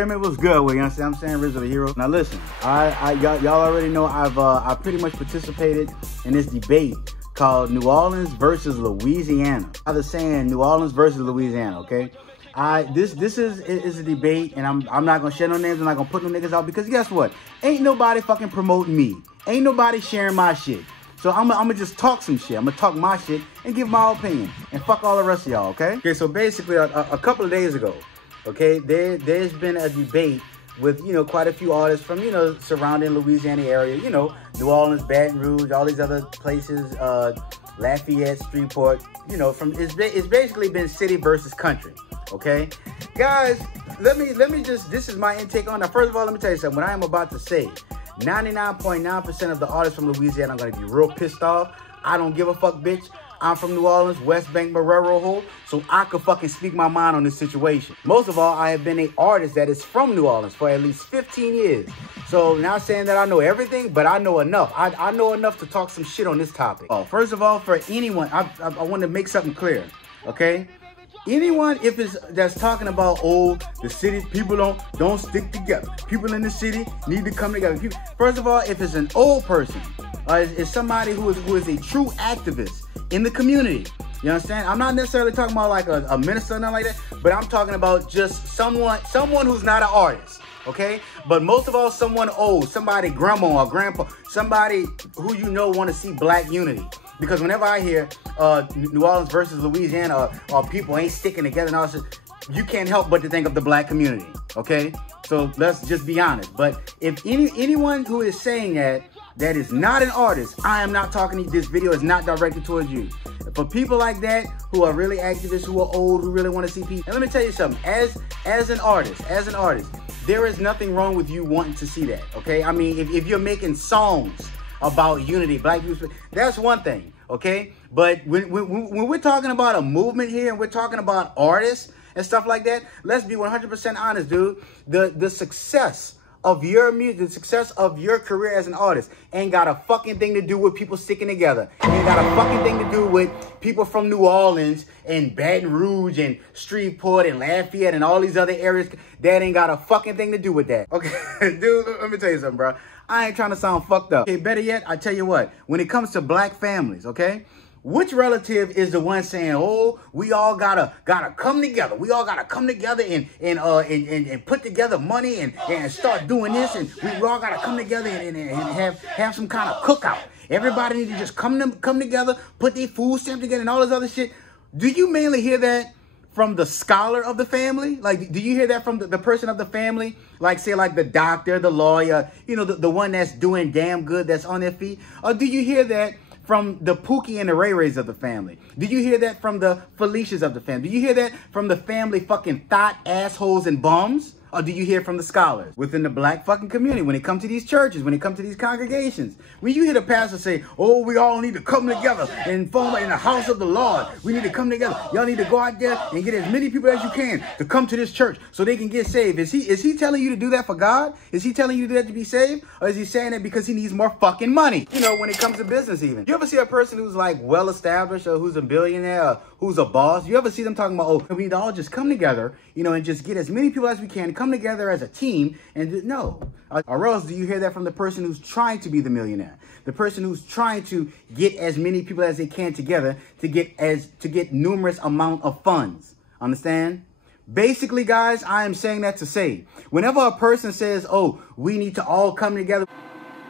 Pyramid was good. You know what I'm saying? Rizzo the hero. Now listen, y'all already know I pretty much participated in this debate called New Orleans versus Louisiana. I was saying New Orleans versus Louisiana, okay? This is a debate, and I'm not gonna share no names. I'm not gonna put no niggas out because guess what? Ain't nobody fucking promoting me. Ain't nobody sharing my shit. So I'm gonna just talk some shit. I'm gonna talk my shit and give my opinion and fuck all the rest of y'all, okay? Okay, so basically a couple of days ago, okay, there's been a debate with, you know, quite a few artists from, you know, surrounding Louisiana area, you know, New Orleans, Baton Rouge, all these other places, Lafayette, Streetport, you know, it's basically been city versus country, okay? Guys, let me just, this is my intake on that. First of all, let me tell you something. What I am about to say, 99.9% of the artists from Louisiana are going to be real pissed off. I don't give a fuck, bitch. I'm from New Orleans, West Bank, Marrero Hole, so I could fucking speak my mind on this situation. Most of all, I have been an artist that is from New Orleans for at least 15 years. So not saying that I know everything, but I know enough. I know enough to talk some shit on this topic. Oh, first of all, for anyone, I want to make something clear, okay? Anyone that's talking about, oh, the city people don't stick together. People in the city need to come together. First of all, if it's an old person, it's somebody who is a true activist in the community. You understand? I'm not necessarily talking about like a minister or nothing like that, but I'm talking about just someone who's not an artist, okay? But most of all, someone old, somebody grandma or grandpa, somebody who you know want to see black unity. Because whenever I hear New Orleans versus Louisiana or people ain't sticking together and all this, you can't help but to think of the black community, okay? So let's just be honest. But if anyone who is saying that is not an artist, I am not talking to you. This video is not directed towards you. For people like that who are really activists, who are old, who really want to see people, and let me tell you something. As an artist, there is nothing wrong with you wanting to see that, okay? I mean, if you're making songs about unity, black youth, that's one thing, okay? But when we're talking about a movement here and we're talking about artists and stuff like that, let's be 100% honest, dude. The success of your music, the success of your career as an artist ain't got a fucking thing to do with people sticking together. Ain't got a fucking thing to do with people from New Orleans and Baton Rouge and Streetport and Lafayette and all these other areas. That ain't got a fucking thing to do with that. Okay, dude, let me tell you something, bro. I ain't trying to sound fucked up. Okay, better yet, I tell you what, when it comes to black families, okay, which relative is the one saying, oh, we all gotta come together. We all gotta come together and put together money and start doing this, and we all gotta come together and have some kind of cookout. Everybody need to just come together, put their food stamp together and all this other shit. Do you mainly hear that from the scholar of the family? Like, do you hear that from the person of the family? Like, say, like the doctor, the lawyer, you know, the one that's doing damn good, that's on their feet? Or do you hear that from the Pookie and the Ray Rays of the family? Do you hear that from the Felicias of the family? Do you hear that from the family fucking thought assholes and bums? Or do you hear from the scholars within the black fucking community when it comes to these churches, when it comes to these congregations? When you hear the pastor say, oh, we all need to come together and form in the house of the Lord. We need to come together. Y'all need to go out there and get as many people as you can to come to this church so they can get saved. Is he telling you to do that for God? Is he telling you to do that to be saved? Or is he saying that because he needs more fucking money? You know, when it comes to business even. You ever see a person who's like well-established or who's a billionaire or who's a boss? You ever see them talking about, oh, we need to all just come together, you know, and just get as many people as we can, come together as a team, and no. Or else do you hear that from the person who's trying to be the millionaire? The person who's trying to get as many people as they can together to get numerous amount of funds. Understand? Basically, guys, I am saying that to say, whenever a person says, oh, we need to all come together.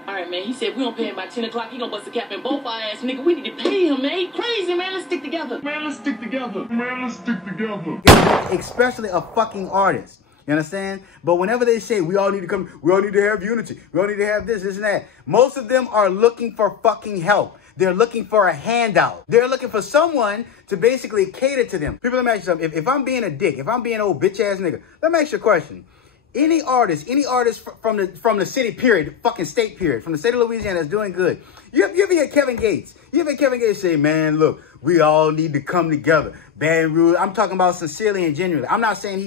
All right, man, he said if we don't pay him by 10 o'clock, he gonna bust a cap in both our ass, nigga. We need to pay him, man. He crazy, man. Let's stick together. Man, let's stick together. Man, let's stick together. Especially a fucking artist. You understand? But whenever they say we all need to come, we all need to have unity, we all need to have this and that, most of them are looking for fucking help. They're looking for a handout. They're looking for someone to basically cater to them. People, let me ask you something. If I'm being a dick, if I'm being an old bitch ass nigga, let me ask you a question. Any artist from the city period, fucking state period, from the state of Louisiana that's doing good. You ever hear Kevin Gates? You ever hear Kevin Gates say, man, look, we all need to come together. Baton Rouge. I'm talking about sincerely and genuinely. I'm not saying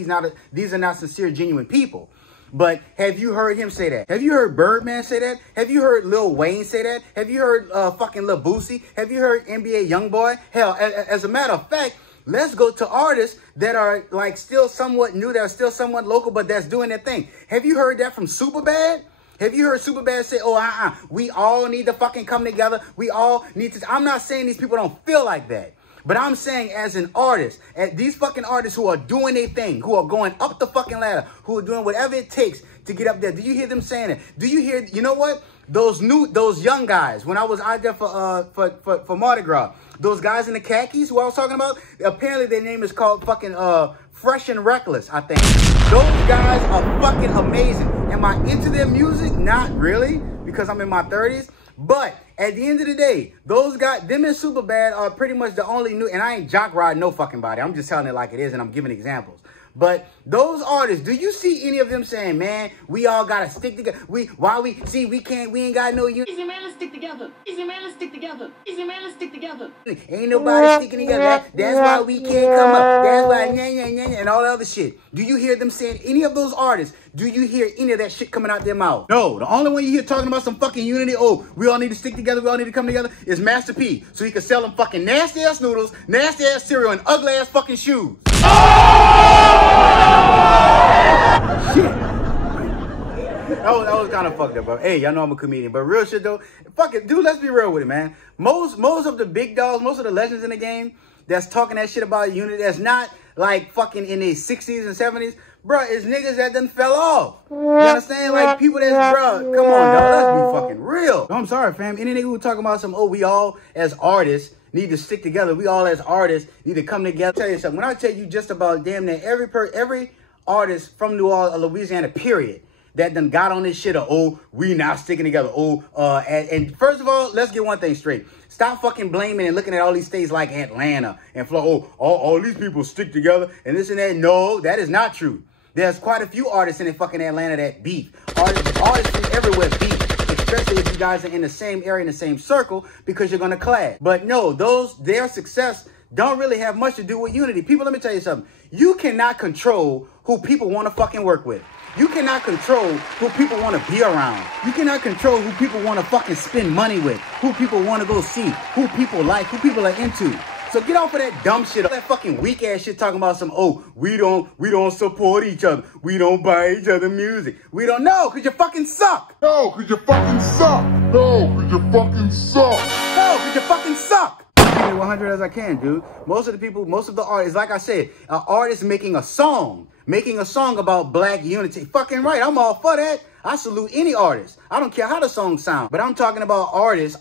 these are not sincere, genuine people. But have you heard him say that? Have you heard Birdman say that? Have you heard Lil Wayne say that? Have you heard fucking Lil Boosie? Have you heard NBA Youngboy? Hell, as a matter of fact, Let's go to artists that are like still somewhat new, that are still somewhat local, but that's doing their thing. Have you heard that from Superbad? Have you heard Superbad say, oh, we all need to fucking come together. We all need to. I'm not saying these people don't feel like that. But I'm saying as an artist, as these fucking artists who are doing their thing, who are going up the fucking ladder, who are doing whatever it takes to get up there. Do you hear them saying it? Do you hear, you know what? Those young guys, when I was out there for Mardi Gras, those guys in the khakis who I was talking about, apparently their name is called fucking Fresh and Reckless, I think. Those guys are fucking amazing. Am I into their music? Not really, because I'm in my 30s. But at the end of the day, those guys, them and Superbad are pretty much the only new, and I ain't jock riding no fucking body. I'm just telling it like it is, and I'm giving examples. But those artists, do you see any of them saying, man, we all gotta stick together? We ain't got no unity. Easy man, let's stick together. Easy man, let's stick together. Easy man, let's stick together. Ain't nobody sticking together. That's why we can't come up. That's why and all the other shit. Do you hear them saying, any of those artists, do you hear any of that shit coming out their mouth? No, the only one you hear talking about some fucking unity, oh, we all need to stick together, we all need to come together, is Master P. So he can sell them fucking nasty ass noodles, nasty ass cereal, and ugly ass fucking shoes. Shit. That was kind of fucked up, bro. Hey, y'all know I'm a comedian, but real shit though, fuck it, dude, let's be real with it, man. Most of the big dogs, most of the legends in the game that's talking that shit about unity, that's not like fucking in their 60s and 70s, bro, it's niggas that done fell off. You understand? Like people that's, bro, come on, dog, let's be fucking real. No, I'm sorry, fam. Any nigga who talking about some, oh, we all as artists need to stick together. We all as artists need to come together. I'll tell you something. When I tell you just about damn near every artist from New Orleans, Louisiana, period, that done got on this shit of, oh, we not sticking together. Oh, and first of all, let's get one thing straight. Stop fucking blaming and looking at all these states like Atlanta and Florida. Oh, all these people stick together and this and that. No, that is not true. There's quite a few artists in fucking Atlanta that beef. Artists from everywhere beef. Especially if you guys are in the same area, in the same circle, because you're going to clash. But no, their success don't really have much to do with unity. People, let me tell you something. You cannot control who people want to fucking work with. You cannot control who people want to be around. You cannot control who people want to fucking spend money with, who people want to go see, who people like, who people are into. So get off of that dumb shit, that fucking weak ass shit talking about some, oh, we don't support each other. We don't buy each other music. We don't know, cause you fucking suck. No, cause you fucking suck. No, cause you fucking suck. No, cause you fucking suck. I'm 100 as I can, dude. Most of the artists, like I said, an artist making a song about black unity. Fucking right, I'm all for that. I salute any artist. I don't care how the song sounds. But I'm talking about artists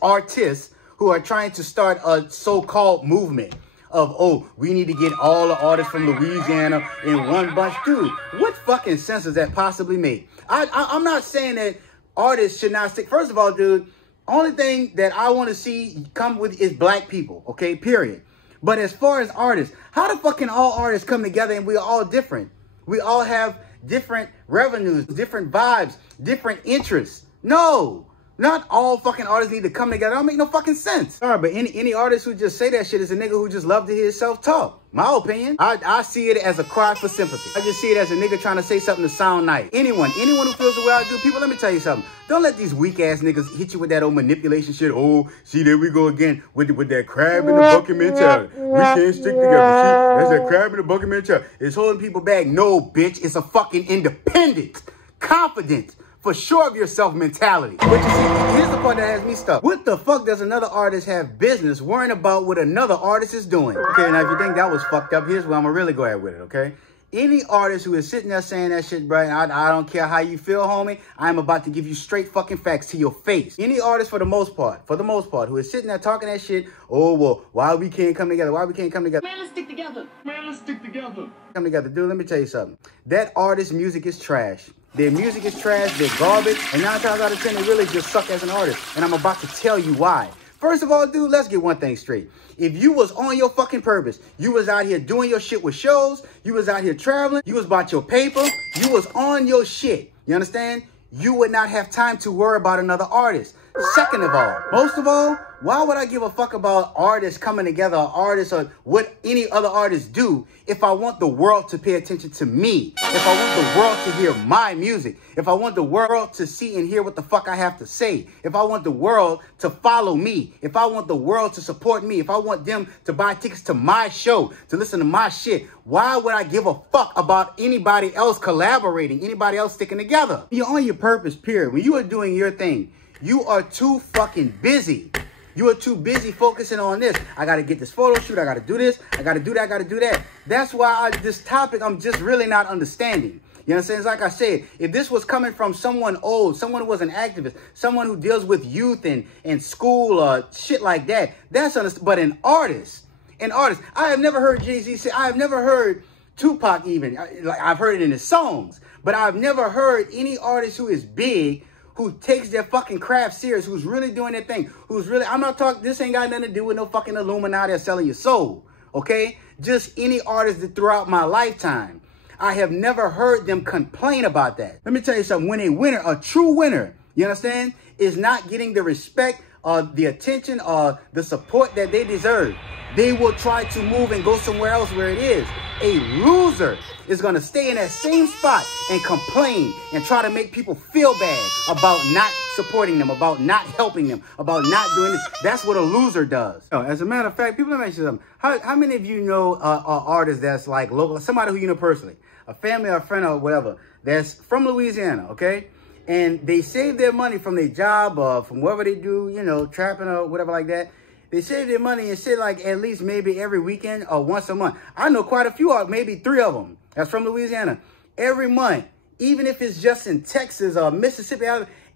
who are trying to start a so-called movement of, oh, we need to get all the artists from Louisiana in one bunch. Dude, what fucking sense does that possibly make? I'm not saying that artists should not stick. First of all, dude, only thing that I want to see come with is black people, okay, period. But as far as artists, how the fucking all artists come together and we're all different? We all have different revenues, different vibes, different interests. No. Not all fucking artists need to come together. That don't make no fucking sense. Sorry, but any artist who just say that shit is a nigga who just love to hear himself talk. My opinion. I see it as a cry for sympathy. I just see it as a nigga trying to say something to sound nice. Anyone who feels the way I do, people, let me tell you something. Don't let these weak ass niggas hit you with that old manipulation shit. Oh, see, there we go again with that crab in the bucket mentality. We can't stick together. See, that's that crab in the bucket mentality. It's holding people back. No, bitch. It's a fucking independent, confident, for sure of yourself mentality. But you see, here's the part that has me stuck. What the fuck does another artist have business worrying about what another artist is doing? Okay, now if you think that was fucked up, here's where I'm gonna really go at with it, okay? Any artist who is sitting there saying that shit, bro, I don't care how you feel, homie, I'm about to give you straight fucking facts to your face. Any artist for the most part, who is sitting there talking that shit, oh, well, why we can't come together? Why we can't come together? Man, let's stick together. Man, let's stick together. Come together. Dude, let me tell you something. That artist's music is trash. Their music is trash, they're garbage, and 9 times out of 10, they really just suck as an artist. And I'm about to tell you why. First of all, dude, let's get one thing straight. If you was on your fucking purpose, you was out here doing your shit with shows, you was out here traveling, you was about your paper, you was on your shit, you understand? You would not have time to worry about another artist. Second of all, most of all, why would I give a fuck about artists coming together, or artists, or what any other artists do if I want the world to pay attention to me? If I want the world to hear my music? If I want the world to see and hear what the fuck I have to say? If I want the world to follow me? If I want the world to support me? If I want them to buy tickets to my show, to listen to my shit, why would I give a fuck about anybody else collaborating, anybody else sticking together? You're on your purpose, period. When you are doing your thing, you are too fucking busy. You are too busy focusing on this. I got to get this photo shoot. I got to do this. I got to do that. I got to do that. That's why this topic, I'm just really not understanding. You know what I'm saying? It's like I said, if this was coming from someone old, someone who was an activist, someone who deals with youth and school, shit like that, that's understandable. But an artist, I have never heard Jay-Z say, I have never heard Tupac even. Like, I've heard it in his songs, but I've never heard any artist who is big, who takes their fucking craft serious, who's really doing their thing, who's really, I'm not talking, this ain't got nothing to do with no fucking Illuminati or selling your soul, okay? Just any artist that throughout my lifetime, I have never heard them complain about that. Let me tell you something, when a winner, a true winner, you understand, is not getting the respect or the attention or the support that they deserve, they will try to move and go somewhere else where it is. A loser is going to stay in that same spot and complain and try to make people feel bad about not supporting them, about not helping them, about not doing this. That's what a loser does. As a matter of fact, people, let me ask you something. How many of you know artists that's like local, somebody who you know personally, a family or a friend or whatever, that's from Louisiana, okay? And they save their money from their job or from whatever they do, you know, trapping or whatever like that. They save their money and shit like at least maybe every weekend or once a month. I know quite a few, maybe 3 of them that's from Louisiana. Every month, even if it's just in Texas or Mississippi,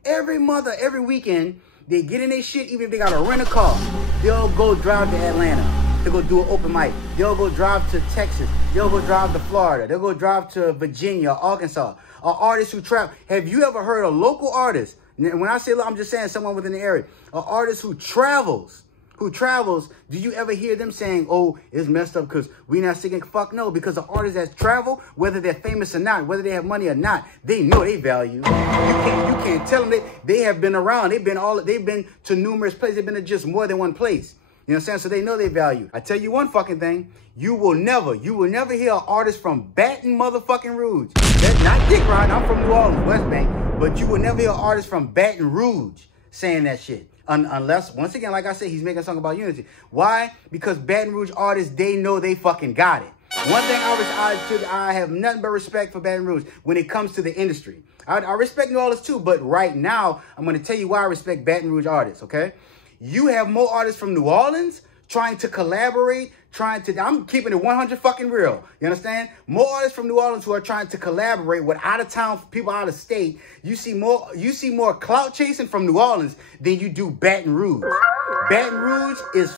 every month or every weekend, they get in their shit, even if they got to rent a car. They'll go drive to Atlanta. They'll go do an open mic. They'll go drive to Texas. They'll go drive to Florida. They'll go drive to Virginia or Arkansas. Or artists who travel. Have you ever heard a local artist? When I say, I'm just saying someone within the area. An artist who travels, do you ever hear them saying, oh, it's messed up because we not singing? Fuck no, because the artists that travel, whether they're famous or not, whether they have money or not, they know they value. You can't tell them they have been around. They've been to numerous places. They've been to just more than one place. You know what I'm saying? So they know they value. I tell you one fucking thing. You will never hear an artist from Baton motherfucking Rouge. That's not Dick Ryan. I'm from New Orleans, West Bank. But you will never hear an artist from Baton Rouge saying that shit. Unless, once again, like I said, he's making a song about unity. Why? Because Baton Rouge artists, they know they fucking got it. One thing I have nothing but respect for Baton Rouge when it comes to the industry. I respect New Orleans too, but right now, I'm going to tell you why I respect Baton Rouge artists, okay? You have more artists from New Orleans trying to collaborate, I'm keeping it 100 fucking real. You understand? More artists from New Orleans who are trying to collaborate with out-of-town people out of state. You see more clout chasing from New Orleans than you do Baton Rouge. Baton Rouge is